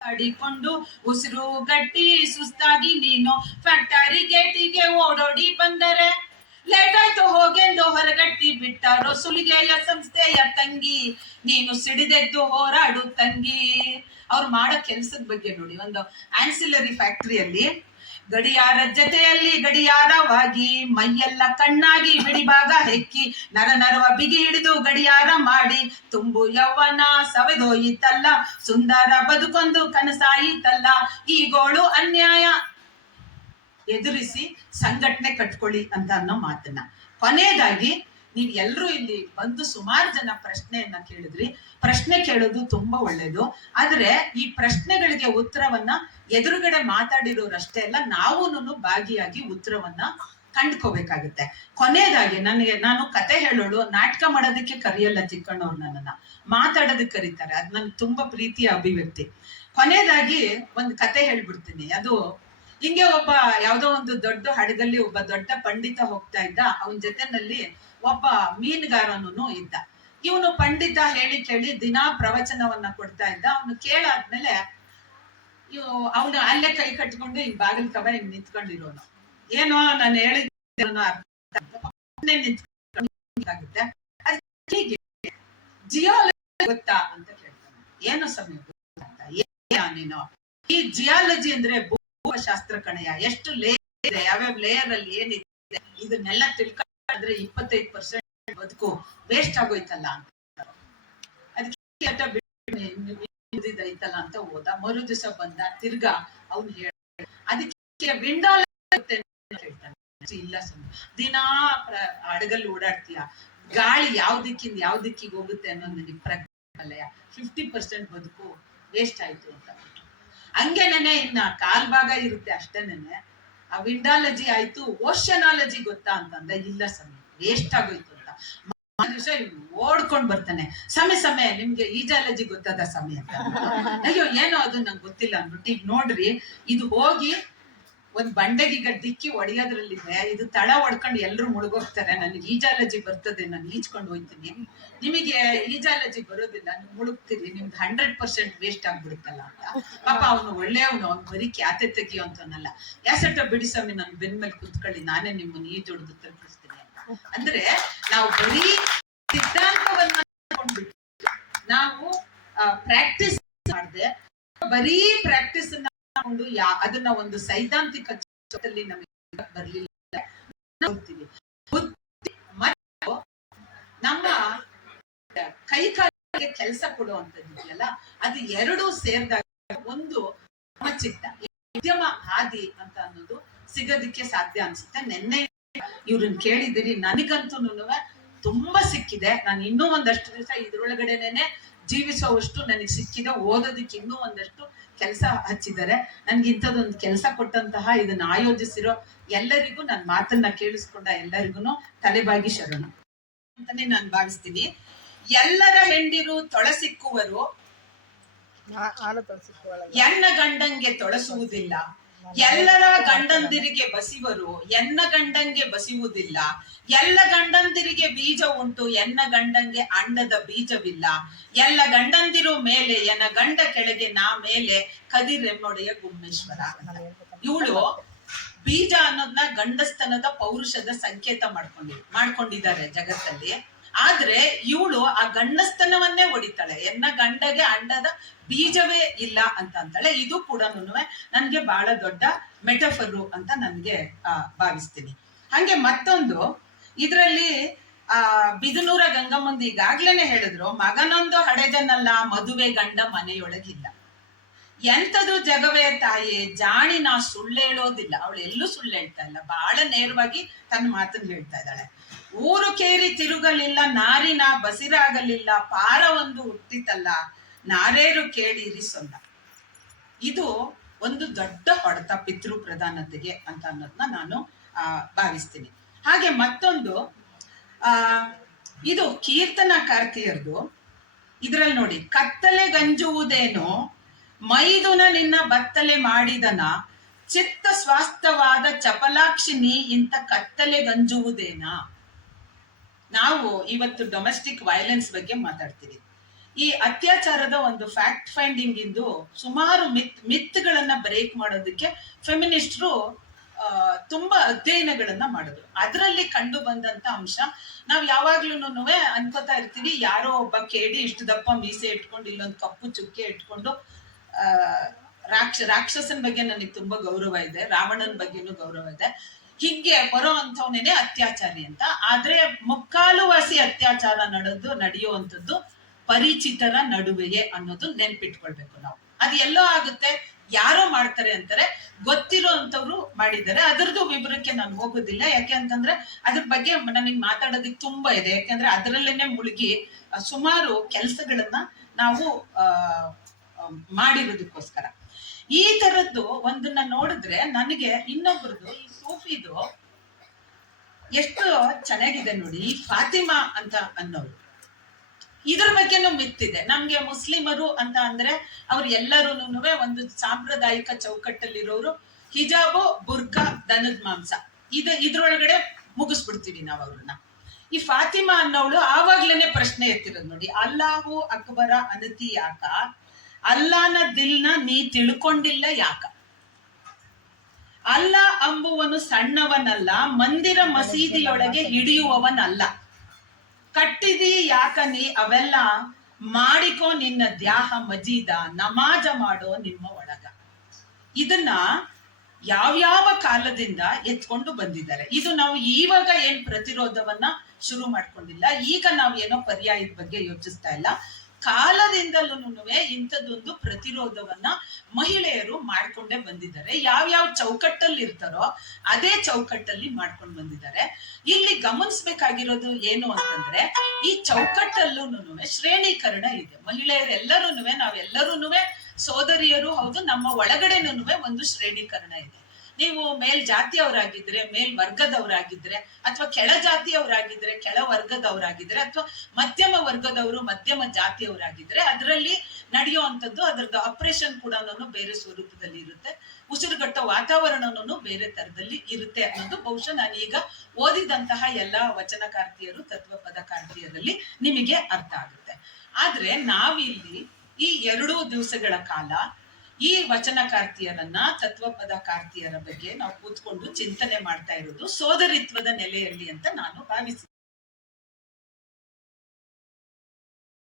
ಅಡಿಕೊಂಡು ಉಸಿರು ಗಟ್ಟಿ ಸುಸ್ತಾಗಿ ನೀನು ಫ್ಯಾಕ್ಟರಿ ಗೇಟಿಗೆ ಓಡೋಡಿ ಬಂದರೆ ಲೇಟ್ ಆಯ್ತು ಹೋಗೆಂದು ಹೊರಗಟ್ಟಿ ಬಿಟ್ಟಾರೋ ಸುಲಿಗೆಯ ಸಂಸ್ಥೆಯ ತಂಗಿ ನೀನು ಸಿಡಿದೆದ್ದು ಹೋರಾಡು ತಂಗಿ. ಅವ್ರು ಮಾಡೋ ಕೆಲ್ಸದ ಬಗ್ಗೆ ನೋಡಿ, ಒಂದು ಆನ್ಸಿಲರಿ ಫ್ಯಾಕ್ಟರಿಯಲ್ಲಿ ಗಡಿಯಾರ ಜೊತೆಯಲ್ಲಿ ಗಡಿಯಾರವಾಗಿ ಮೈಯೆಲ್ಲ ಕಣ್ಣಾಗಿ ಬಿಡಿಭಾಗ ಹೆಕ್ಕಿ ನರ ನರವ ಬಿಗಿ ಹಿಡಿದು ಗಡಿಯಾರ ಮಾಡಿ ತುಂಬು ಯೌವನ ಸವೆದೋಯಿತಲ್ಲ, ಸುಂದರ ಬದುಕೊಂದು ಕನಸಾಯಿತಲ್ಲ, ಈ ಗೋಳು ಅನ್ಯಾಯ ಎದುರಿಸಿ ಸಂಘಟನೆ ಕಟ್ಕೊಳ್ಳಿ ಅಂತ ಅನ್ನೋ ಮಾತನ್ನ. ಕೊನೆಯದಾಗಿ ನೀವ್ ಎಲ್ರೂ ಇಲ್ಲಿ ಬಂದು ಸುಮಾರು ಜನ ಪ್ರಶ್ನೆಯನ್ನ ಕೇಳಿದ್ರಿ. ಪ್ರಶ್ನೆ ಕೇಳೋದು ತುಂಬಾ ಒಳ್ಳೇದು, ಆದ್ರೆ ಈ ಪ್ರಶ್ನೆಗಳಿಗೆ ಉತ್ತರವನ್ನ ಎದುರುಗಡೆ ಮಾತಾಡಿರೋರಷ್ಟೇ ಅಲ್ಲ, ನಾವೂನು ಭಾಗಿಯಾಗಿ ಉತ್ತರವನ್ನ ಕಂಡ್ಕೋಬೇಕಾಗುತ್ತೆ. ಕೊನೆಯದಾಗಿ ನಾನು ಕತೆ ಹೇಳೋಳು, ನಾಟಕ ಮಾಡೋದಕ್ಕೆ ಕರೆಯಲ್ಲ ಚಿಕ್ಕಣ್ಣವ್ರು, ನನ್ನನ್ನ ಮಾತಾಡೋದಕ್ಕೆ ಕರೀತಾರೆ. ಅದ್ ನನ್ ತುಂಬಾ ಪ್ರೀತಿಯ ಅಭಿವ್ಯಕ್ತಿ. ಕೊನೆಯದಾಗಿ ಒಂದ್ ಕತೆ ಹೇಳ್ಬಿಡ್ತೀನಿ. ಅದು ಹಿಂಗೆ ಒಬ್ಬ ಯಾವ್ದೋ ಒಂದು ದೊಡ್ಡ ಹಡಗಲ್ಲಿ ಒಬ್ಬ ದೊಡ್ಡ ಪಂಡಿತ ಹೋಗ್ತಾ ಇದ್ದ. ಅವನ ಜೊತೆನಲ್ಲಿ ಒಬ್ಬ ಮೀನುಗಾರನು ಇದ್ದ. ಇವನು ಪಂಡಿತ ಹೇಳಿ ಕೇಳಿ ದಿನಾ ಪ್ರವಚನವನ್ನ ಕೊಡ್ತಾ ಇದ್ದ. ಅವನು ಕೇಳಾದ್ಮೇಲೆ ಅವನು ಅಲ್ಲೇ ಕೈ ಕಟ್ಕೊಂಡು ಹಿಂಗ್ ಬಾಗಿಲ್ ಕವ ಹಿಂಗ್ ನಿಂತ್ಕೊಂಡಿರೋನು. ಏನೋ ನಾನು ಹೇಳಿದ ನಿಂತ್ಕಾಗುತ್ತೆ. ಹೀಗೆ ಜಿಯಾಲಜಿ ಗೊತ್ತಾ ಅಂತ ಕೇಳ್ತಾನೆ. ಏನು ಸಮಯ ನೀನು ಈ ಜಿಯಾಲಜಿ ಅಂದ್ರೆ ಭೂಶಾಸ್ತ್ರ ಕಣೆಯ, ಎಷ್ಟು ಲೇಯರ್ ಇದೆ, ಯಾವ್ಯಾವ ಲೇಯರ್ ಅಲ್ಲಿ ಏನಿದೆ ಇದನ್ನೆಲ್ಲ ತಿಳ್ಕೊಂಡ್ರೆ 25% ಬದುಕು ವೇಸ್ಟ್ ಆಗೋಯ್ತಲ್ಲ ಅಂತ. ಅದಕ್ಕೆ ಐತಲ್ಲ ಅಂತ ಹೋದ. ಮರು ದಿವಸ ಬಂದ, ತಿರ್ಗಾ ಅವ್ನು ಹೇಳ ಅದಕ್ಕೆ ವಿಂಡೋಲ್ ಹೇಳ್ತಾನೆ. ಇಲ್ಲ ಸುಮ್ಮನೆ ದಿನಾ ಹಡಗಲ್ಲಿ ಓಡಾಡ್ತೀಯ, ಗಾಳಿ ಯಾವ ದಿಕ್ಕಿಗೆ ಹೋಗುತ್ತೆ ಅನ್ನೋದು ನನಗೆ ಪ್ರಜ್ಞೆ. 50% ಬದುಕು ವೇಸ್ಟ್ ಆಯ್ತು ಅಂತ. ಹಂಗೇನೆ ಇನ್ನ ಕಾಲ್ಭಾಗ ಇರುತ್ತೆ ಅಷ್ಟೇನೆ. ಆ ವಿಂಡಾಲಜಿ ಆಯ್ತು, ಓಷನಾಲಜಿ ಗೊತ್ತಾ ಅಂತಂದ. ಇಲ್ಲ ಸಮಯ ವೇಸ್ಟ್ ಆಗೋಯ್ತು ಅಂತ. ದಿವಸ ಓಡ್ಕೊಂಡ್ ಬರ್ತಾನೆ. ಸಮಯ ನಿಮ್ಗೆ ಈಜಾಲಜಿ ಗೊತ್ತದ ಸಮಯ ಅಂತ. ಅಯ್ಯೋ ಏನೋ ಅದು ನಂಗೆ ಗೊತ್ತಿಲ್ಲ ಅಂದ್ಬಿಟ್ಟು, ಈಗ ನೋಡ್ರಿ ಇದು ಹೋಗಿ ಒಂದ್ ಬಂಡೆಗೀಗ ದಿಕ್ಕಿ ಹೊಡೆಯೋದ್ರಲ್ಲಿದೆ. ಇದು ತಳ ಹೊಡ್ಕೊಂಡು ಎಲ್ರು ಮುಳುಗೋಗ್ತಾರೆ. ನನಗೆ ಈಜಾಲಜಿ ಬರ್ತದೆ, ನಾನು ಈಜ್ಕೊಂಡು ಹೋಗ್ತೀನಿ. ನಿಮಗೆ ಈಜಾಲಜಿ ಬರೋದಿಲ್ಲ, ನೀವು ಮುಳುಗ್ತೀರಿ, ನಿಮ್ದು 100% ವೇಸ್ಟ್ ಆಗ್ಬಿಡುತ್ತಲ್ಲ ಅಂತ. ಪಾಪ ಅವನು ಒಳ್ಳೆಯವನು, ಅವ್ನು ಬರೀ ಖ್ಯಾತೆ ತೆಗಿಯೋ ಅಂತನಲ್ಲ. ಯಾಸಟ ಬಿಡಿ ಸ್ವಾಮಿ, ನಾನು ಬೆನ್ ಮೇಲೆ ಕುತ್ಕೊಳ್ಳಿ, ನಾನೇ ನಿಮ್ಮನ್ನು ಈಜೊಡ್ದು ತಲುಪಿಸ್ತೀನಿ ಅಂತ. ಅಂದ್ರೆ ನಾವು ಬರೀ ಸಿದ್ಧಾಂತವನ್ನ ನಾವು ಪ್ರಾಕ್ಟೀಸ್ ಮಾಡದೆ, ಬರೀ ಪ್ರಾಕ್ಟೀಸ್ ಅದನ್ನ ಒಂದು ಸೈದ್ಧಾಂತಿಕ ನಮಗೆ ಬರ್ಲಿಲ್ಲ. ನಮ್ಮ ಕೈ ಕಾಲಿಗೆ ಕೆಲಸ ಕೊಡುವಂತದ್ದಿದೆಯಲ್ಲ, ಅದು ಎರಡೂ ಸೇರಿದಾಗ ಒಂದು ಚಿತ್ತ ಉದ್ಯಮ ಹಾದಿ ಅಂತ ಅನ್ನೋದು ಸಿಗೋದಿಕ್ಕೆ ಸಾಧ್ಯ ಅನ್ಸುತ್ತೆ. ನೆನ್ನೆ ಇವ್ರನ್ನ ಕೇಳಿದಿರಿ, ನನಗಂತೂ ತುಂಬಾ ಸಿಕ್ಕಿದೆ. ನಾನು ಇನ್ನೂ ಒಂದಷ್ಟು ದಿವಸ ಇದ್ರೊಳಗಡೆನೆ ಜೀವಿಸುವಷ್ಟು ನನಗೆ ಸಿಕ್ಕಿದೆ. ಓದೋದಿಕ್ಕೆ ಇನ್ನೂ ಒಂದಷ್ಟು ಕೆಲಸ ಹಚ್ಚಿದ್ದಾರೆ. ನನ್ಗೆ ಇಂಥದ್ದೊಂದು ಕೆಲಸ ಕೊಟ್ಟಂತಹ, ಇದನ್ನ ಆಯೋಜಿಸಿರೋ ಎಲ್ಲರಿಗೂ, ನನ್ನ ಮಾತನ್ನ ಕೇಳಿಸ್ಕೊಂಡ ಎಲ್ಲರಿಗೂ ತಲೆಬಾಗಿ ಶರಣ ಅಂತಾನೆ ನಾನು ಭಾವಿಸ್ತೀನಿ. ಎಲ್ಲರ ಹೆಂಡಿರು ತೊಳಸಿಕ್ಕುವರು, ಎನ್ನ ಗಂಡಂಗೆ ತೊಳಸುವುದಿಲ್ಲ. ಎಲ್ಲರ ಗಂಡಂದಿರಿಗೆ ಬಸಿವರು, ಎನ್ನ ಗಂಡಂಗೆ ಬಸಿಯುವುದಿಲ್ಲ. ಎಲ್ಲ ಗಂಡಂದಿರಿಗೆ ಬೀಜ ಉಂಟು, ಎನ್ನ ಗಂಡಂಗೆ ಅಂಡದ ಬೀಜವಿಲ್ಲ. ಎಲ್ಲ ಗಂಡಂದಿರು ಮೇಲೆ, ಎನ್ನ ಗಂಡ ಕೆಳಗೆ, ನಾ ಮೇಲೆ, ಕದಿರೆಮ್ಮೊಡೆಯ ಗುಮ್ಮೇಶ್ವರ. ಇವಳು ಬೀಜ ಅನ್ನೋದನ್ನ ಗಂಡಸ್ತನದ ಪೌರುಷದ ಸಂಕೇತ ಮಾಡ್ಕೊಂಡಿದ್ದಾರೆ ಜಗತ್ತಲ್ಲಿ. ಆದ್ರೆ ಇವಳು ಆ ಗಂಡಸ್ತನವನ್ನೇ ಹೊಡಿತಾಳೆ. ಎನ್ನ ಗಂಡಗೆ ಅಂಡದ ಬೀಜವೇ ಇಲ್ಲ ಅಂತ ಅಂತಾಳೆ. ಇದು ಕೂಡ ನನ್ಗೆ ಬಹಳ ದೊಡ್ಡ ಮೆಟಫರು ಅಂತ ನನ್ಗೆ ಭಾವಿಸ್ತೀನಿ. ಹಂಗೆ ಮತ್ತೊಂದು ಇದ್ರಲ್ಲಿ ಬಿದನೂರ ಗಂಗಮ್ಮಂದು ಈಗಾಗ್ಲೇನೆ ಹೇಳಿದ್ರು, ಮಗನೊಂದು ಹಡೆದನಲ್ಲ, ಮದುವೆ ಗಂಡ ಮನೆಯೊಳಗಿಲ್ಲ. ಎಂಥದು ಜಗವೇ ತಾಯಿ, ಜಾಣಿ ನಾ ಸುಳ್ಳೇಳೋದಿಲ್ಲ. ಅವಳು ಎಲ್ಲೂ ಸುಳ್ಳು ಹೇಳ್ತಾ ಇಲ್ಲ, ಬಹಳ ನೇರವಾಗಿ ತನ್ನ ಮಾತನ್ನು ಹೇಳ್ತಾ ಇದ್ದಾಳೆ. ಊರು ಕೇರಿ ತಿರುಗಲಿಲ್ಲ, ನಾರಿನ ಬಸಿರಾಗಲಿಲ್ಲ, ಪಾರ ಒಂದು ಹುಟ್ಟಿತಲ್ಲ, ನಾರೇರು ಕೇಳಿ ಇರಿಸೊಂದ. ಇದು ಒಂದು ದೊಡ್ಡ ಹೊಡೆತ ಪಿತೃ ಪ್ರಧಾನತೆಗೆ ಅಂತ ಅನ್ನೋದನ್ನ ನಾನು ಭಾವಿಸ್ತೀನಿ. ಹಾಗೆ ಮತ್ತೊಂದು ಇದು ಕೀರ್ತನಕಾರ್ತಿಯರ್ದು. ಇದ್ರಲ್ಲಿ ನೋಡಿ, ಕತ್ತಲೆ ಗಂಜುವುದೇನೋ ಮೈದುನ ನಿನ್ನ ಬತ್ತಲೆ ಮಾಡಿದನ, ಚಿತ್ತ ಸ್ವಾಸ್ಥವಾದ ಚಪಲಾಕ್ಷಿನಿ ಇಂಥ ಕತ್ತಲೆ ಗಂಜುವುದೇನಾ. ನಾವು ಇವತ್ತು ಡೊಮೆಸ್ಟಿಕ್ ವೈಲೆನ್ಸ್ ಬಗ್ಗೆ ಮಾತಾಡ್ತೀವಿ. ಈ ಅತ್ಯಾಚಾರದ ಒಂದು ಫ್ಯಾಕ್ಟ್ ಫೈಂಡಿಂಗ್ ಇಂದು ಸುಮಾರು ಮಿತ್ಗಳನ್ನ ಬ್ರೇಕ್ ಮಾಡೋದಕ್ಕೆ ಫೆಮಿನಿಸ್ಟ್ರು ತುಂಬಾ ಅಧ್ಯಯನಗಳನ್ನ ಮಾಡಿದ್ರು. ಅದರಲ್ಲಿ ಕಂಡು ಬಂದಂತ ಅಂಶ, ನಾವ್ ಯಾವಾಗ್ಲೂ ಅನ್ಕೋತಾ ಇರ್ತೀವಿ, ಯಾರೋ ಒಬ್ಬ ಕೇಡಿ ಇಷ್ಟು ದಪ್ಪ ಮೀಸೆ ಇಟ್ಕೊಂಡು ಇಲ್ಲೊಂದು ಕಪ್ಪು ಚುಕ್ಕೆ ಇಟ್ಕೊಂಡು ರಾಕ್ಷಸನ್ ಬಗ್ಗೆ ನನಗೆ ತುಂಬಾ ಗೌರವ ಇದೆ, ರಾವಣನ ಬಗ್ಗೆನೂ ಗೌರವ ಇದೆ, ಹೀಗೆ ಬರೋ ಅಂತವನೇನೆ ಅತ್ಯಾಚಾರಿ ಅಂತ. ಆದ್ರೆ ಮುಕ್ಕಾಲುವಾಸಿ ಅತ್ಯಾಚಾರ ನಡೆಯುವಂಥದ್ದು ಪರಿಚಿತರ ನಡುವೆಯೇ ಅನ್ನೋದು ನೆನ್ಪಿಟ್ಕೊಳ್ಬೇಕು ನಾವು. ಅದು ಎಲ್ಲೋ ಆಗುತ್ತೆ, ಯಾರೋ ಮಾಡ್ತಾರೆ ಅಂತಾರೆ, ಗೊತ್ತಿರೋ ಅಂತವ್ರು ಮಾಡಿದ್ದಾರೆ. ಅದರದ್ದು ವಿವರಕ್ಕೆ ನಾನು ಹೋಗೋದಿಲ್ಲ, ಯಾಕೆ ಅಂತಂದ್ರೆ ಅದ್ರ ಬಗ್ಗೆ ನನಗೆ ಮಾತಾಡೋದಕ್ಕೆ ತುಂಬಾ ಇದೆ. ಯಾಕೆಂದ್ರೆ ಅದರಲ್ಲೇನೆ ಮುಳುಗಿ ಸುಮಾರು ಕೆಲಸಗಳನ್ನ ನಾವು ಮಾಡಿರೋದಕ್ಕೋಸ್ಕರ. ಈ ತರದ್ದು ಒಂದನ್ನ ನೋಡಿದ್ರೆ ನನಗೆ ಇನ್ನೊಬ್ರದ್ದು, ಈ ಸೂಫಿದು ಎಷ್ಟು ಚೆನ್ನಾಗಿದೆ ನೋಡಿ. ಈ ಫಾತಿಮಾ ಅಂತ ಅನ್ನೋರು, ಇದ್ರ ಬಗ್ಗೆನೂ ಮಿತ್ತಿದೆ. ನಮ್ಗೆ ಮುಸ್ಲಿಮರು ಅಂತ ಅಂದ್ರೆ ಅವ್ರು ಎಲ್ಲರೂ ಒಂದು ಸಾಂಪ್ರದಾಯಿಕ ಚೌಕಟ್ಟಲ್ಲಿರೋರು, ಹಿಜಾಬು, ಬುರ್ಕಾ, ದನದ ಮಾಂಸ, ಇದ್ರೊಳಗಡೆ ಮುಗಿಸ್ಬಿಡ್ತೀವಿ ನಾವು ಅವ್ರನ್ನ. ಈ ಫಾತಿಮಾ ಅನ್ನೋಳು ಆವಾಗ್ಲೇನೆ ಪ್ರಶ್ನೆ ಎತ್ತಿರೋದು ನೋಡಿ, ಅಲ್ಲಾಹು ಅಕ್ಬರ ಅನತಿ ಯಾಕ, ಅಲ್ಲಾನ ದಿಲ್ನ ನೀ ತಿಳ್ಕೊಂಡಿಲ್ಲ ಯಾಕ, ಅಲ್ಲ ಅಂಬುವನು ಸಣ್ಣವನಲ್ಲ, ಮಂದಿರ ಮಸೀದಿಯೊಳಗೆ ಹಿಡಿಯುವವನಲ್ಲ, ಕಟ್ಟಿದಿ ಯಾಕ ನೀ ಅವೆಲ್ಲ, ಮಾಡಿಕೋ ನಿನ್ನ ದ್ಯಾಹ ಮಜೀದ, ನಮಾಜ ಮಾಡೋ ನಿಮ್ಮ ಒಳಗ. ಇದನ್ನ ಯಾವ್ಯಾವ ಕಾಲದಿಂದ ಎತ್ಕೊಂಡು ಬಂದಿದ್ದಾರೆ. ಇದು ನಾವು ಇವಾಗ ಏನ್ ಪ್ರತಿರೋಧವನ್ನ ಶುರು ಮಾಡ್ಕೊಂಡಿಲ್ಲ, ಈಗ ನಾವು ಏನೋ ಪರ್ಯಾಯದ ಬಗ್ಗೆ ಯೋಚಿಸ್ತಾ ಇಲ್ಲ. ಕಾಲದಿಂದಲೂ ಇಂಥದ್ದೊಂದು ಪ್ರತಿರೋಧವನ್ನ ಮಹಿಳೆಯರು ಮಾಡ್ಕೊಂಡೇ ಬಂದಿದ್ದಾರೆ. ಯಾವ್ಯಾವ ಚೌಕಟ್ಟಲ್ಲಿ ಇರ್ತಾರೋ ಅದೇ ಚೌಕಟ್ಟಲ್ಲಿ ಮಾಡ್ಕೊಂಡು ಬಂದಿದ್ದಾರೆ. ಇಲ್ಲಿ ಗಮನಿಸ್ಬೇಕಾಗಿರೋದು ಏನು ಅಂತಂದ್ರೆ, ಈ ಚೌಕಟ್ಟಲ್ಲೂ ಶ್ರೇಣೀಕರಣ ಇದೆ. ಮಹಿಳೆಯರೆಲ್ಲರೂ ನಾವೆಲ್ಲರೂ ಸೋದರಿಯರು ಹೌದು, ನಮ್ಮ ಒಳಗಡೆನೂ ಒಂದು ಶ್ರೇಣೀಕರಣ ಇದೆ. ನೀವು ಮೇಲ್ ಜಾತಿಯವರಾಗಿದ್ರೆ, ಮೇಲ್ ವರ್ಗದವರಾಗಿದ್ರೆ, ಅಥವಾ ಕೆಳ ಜಾತಿಯವರಾಗಿದ್ರೆ, ಕೆಳ ವರ್ಗದವರಾಗಿದ್ರೆ, ಅಥವಾ ಮಧ್ಯಮ ವರ್ಗದವರು ಮಧ್ಯಮ ಜಾತಿಯವರಾಗಿದ್ರೆ, ಅದರಲ್ಲಿ ನಡೆಯುವಂಥದ್ದು ಅದರದ್ದು ಆಪರೇಷನ್ ಕೂಡ ಬೇರೆ ಸ್ವರೂಪದಲ್ಲಿ ಇರುತ್ತೆ, ಉಸಿರುಗಟ್ಟೋ ವಾತಾವರಣನೂ ಬೇರೆ ತರದಲ್ಲಿ ಇರುತ್ತೆ ಅನ್ನೋದು ಬಹುಶಃ ನಾನೀಗ ಓದಿದಂತಹ ಎಲ್ಲಾ ವಚನಕಾರ್ತಿಯರು, ತತ್ವ ಪದಕಾರ್ತಿಯರಲ್ಲಿ ನಿಮಗೆ ಅರ್ಥ ಆಗುತ್ತೆ. ಆದ್ರೆ ನಾವಿಲ್ಲಿ ಈ 2 ದಿವಸಗಳ ಕಾಲ ಈ ವಚನಕಾರ್ತಿಯರನ್ನ, ತತ್ವಪದಕಾರ್ತಿಯರ ಬಗ್ಗೆ ನಾವು ಕೂತ್ಕೊಂಡು ಚಿಂತನೆ ಮಾಡ್ತಾ ಇರೋದು ಸೋದರಿತ್ವದ ನೆಲೆಯಲ್ಲಿ ಅಂತ ನಾನು ಭಾವಿಸಿ